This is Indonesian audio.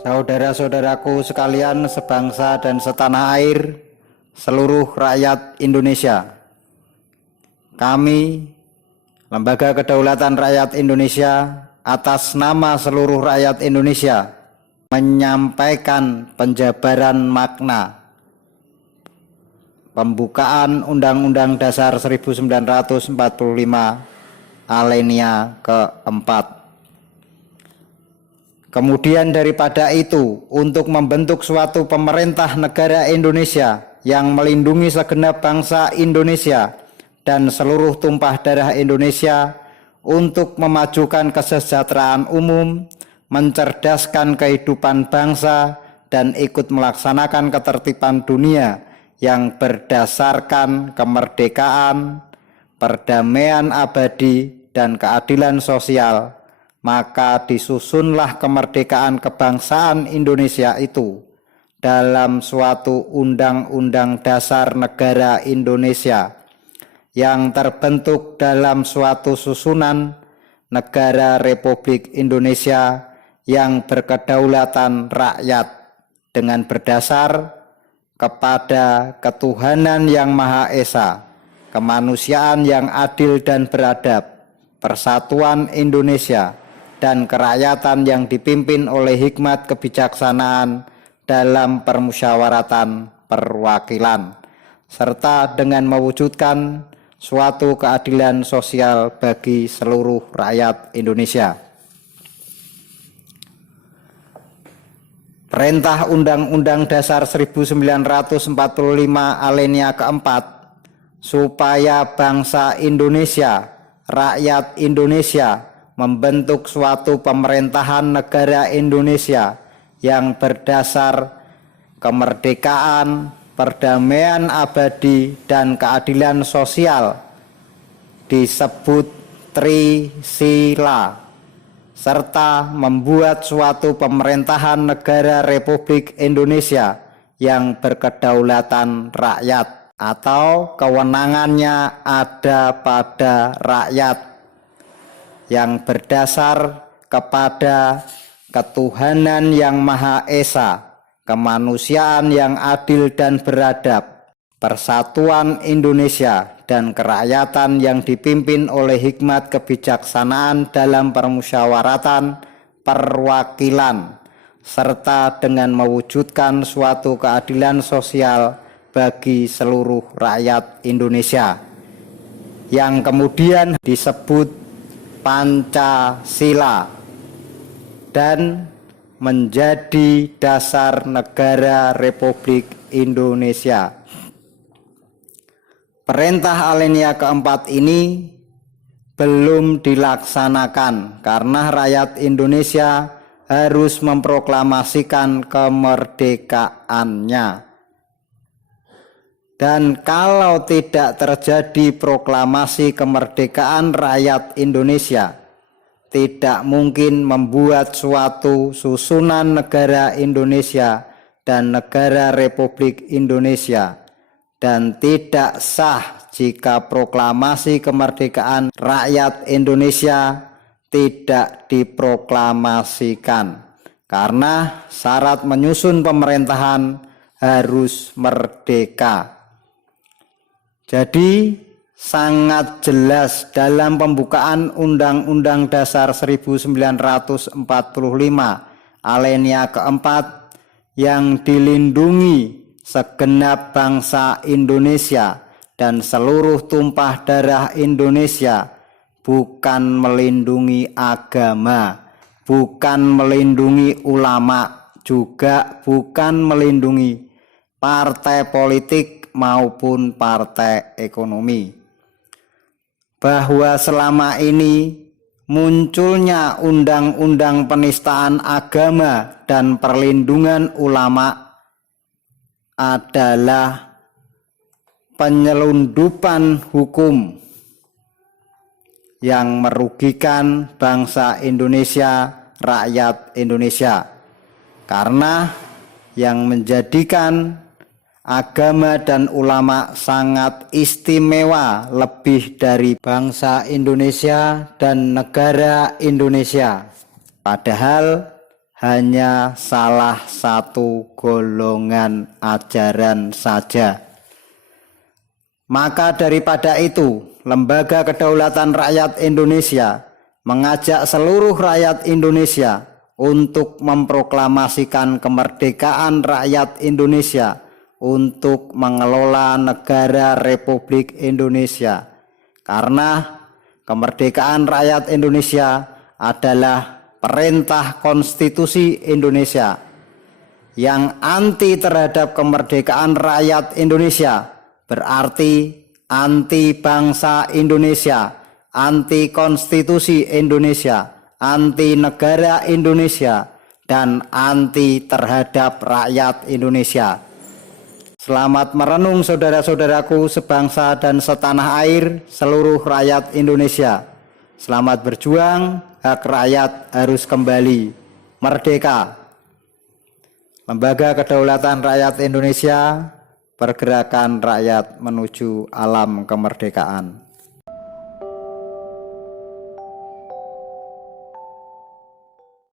Saudara-saudaraku sekalian sebangsa dan setanah air, seluruh rakyat Indonesia. Kami, Lembaga Kedaulatan Rakyat Indonesia, atas nama seluruh rakyat Indonesia, menyampaikan penjabaran makna pembukaan Undang-Undang Dasar 1945 alinea keempat. Kemudian daripada itu, untuk membentuk suatu pemerintah negara Indonesia yang melindungi segenap bangsa Indonesia dan seluruh tumpah darah Indonesia, untuk memajukan kesejahteraan umum, mencerdaskan kehidupan bangsa, dan ikut melaksanakan ketertiban dunia yang berdasarkan kemerdekaan, perdamaian abadi, dan keadilan sosial, maka disusunlah kemerdekaan kebangsaan Indonesia itu dalam suatu Undang-Undang Dasar Negara Indonesia yang terbentuk dalam suatu susunan Negara Republik Indonesia yang berkedaulatan rakyat dengan berdasar kepada ketuhanan yang Maha Esa, kemanusiaan yang adil dan beradab, persatuan Indonesia, dan kerakyatan yang dipimpin oleh hikmat kebijaksanaan dalam permusyawaratan perwakilan, serta dengan mewujudkan suatu keadilan sosial bagi seluruh rakyat Indonesia. Perintah Undang-Undang Dasar 1945 alinea keempat, supaya bangsa Indonesia, rakyat Indonesia, membentuk suatu pemerintahan negara Indonesia yang berdasar kemerdekaan, perdamaian abadi, dan keadilan sosial, disebut Trisila, serta membuat suatu pemerintahan negara Republik Indonesia yang berkedaulatan rakyat atau kewenangannya ada pada rakyat, yang berdasar kepada ketuhanan yang Maha Esa, kemanusiaan yang adil dan beradab, persatuan Indonesia, dan kerakyatan yang dipimpin oleh hikmat kebijaksanaan dalam permusyawaratan perwakilan, serta dengan mewujudkan suatu keadilan sosial bagi seluruh rakyat Indonesia, yang kemudian disebut Pancasila dan menjadi dasar negara Republik Indonesia. Perintah alinea keempat ini belum dilaksanakan karena rakyat Indonesia harus memproklamasikan kemerdekaannya. Dan kalau tidak terjadi proklamasi kemerdekaan rakyat Indonesia, tidak mungkin membuat suatu susunan negara Indonesia dan negara Republik Indonesia, dan tidak sah jika proklamasi kemerdekaan rakyat Indonesia tidak diproklamasikan, karena syarat menyusun pemerintahan harus merdeka. Jadi sangat jelas dalam pembukaan Undang-Undang Dasar 1945 alinea keempat, yang dilindungi segenap bangsa Indonesia dan seluruh tumpah darah Indonesia, bukan melindungi agama, bukan melindungi ulama, juga bukan melindungi partai politik maupun partai ekonomi. Bahwa selama ini munculnya undang-undang penistaan agama dan perlindungan ulama adalah penyelundupan hukum yang merugikan bangsa Indonesia, rakyat Indonesia, karena yang menjadikan agama dan ulama sangat istimewa lebih dari bangsa Indonesia dan negara Indonesia. Padahal hanya salah satu golongan ajaran saja. Maka daripada itu, Lembaga Kedaulatan Rakyat Indonesia mengajak seluruh rakyat Indonesia untuk memproklamasikan kemerdekaan rakyat Indonesia untuk mengelola negara Republik Indonesia. Karena kemerdekaan rakyat Indonesia adalah perintah konstitusi Indonesia. Yang anti terhadap kemerdekaan rakyat Indonesia berarti anti bangsa Indonesia, anti konstitusi Indonesia, anti negara Indonesia, dan anti terhadap rakyat Indonesia. Selamat merenung saudara-saudaraku sebangsa dan setanah air, seluruh rakyat Indonesia. Selamat berjuang, hak rakyat harus kembali merdeka. Lembaga Kedaulatan Rakyat Indonesia, pergerakan rakyat menuju alam kemerdekaan.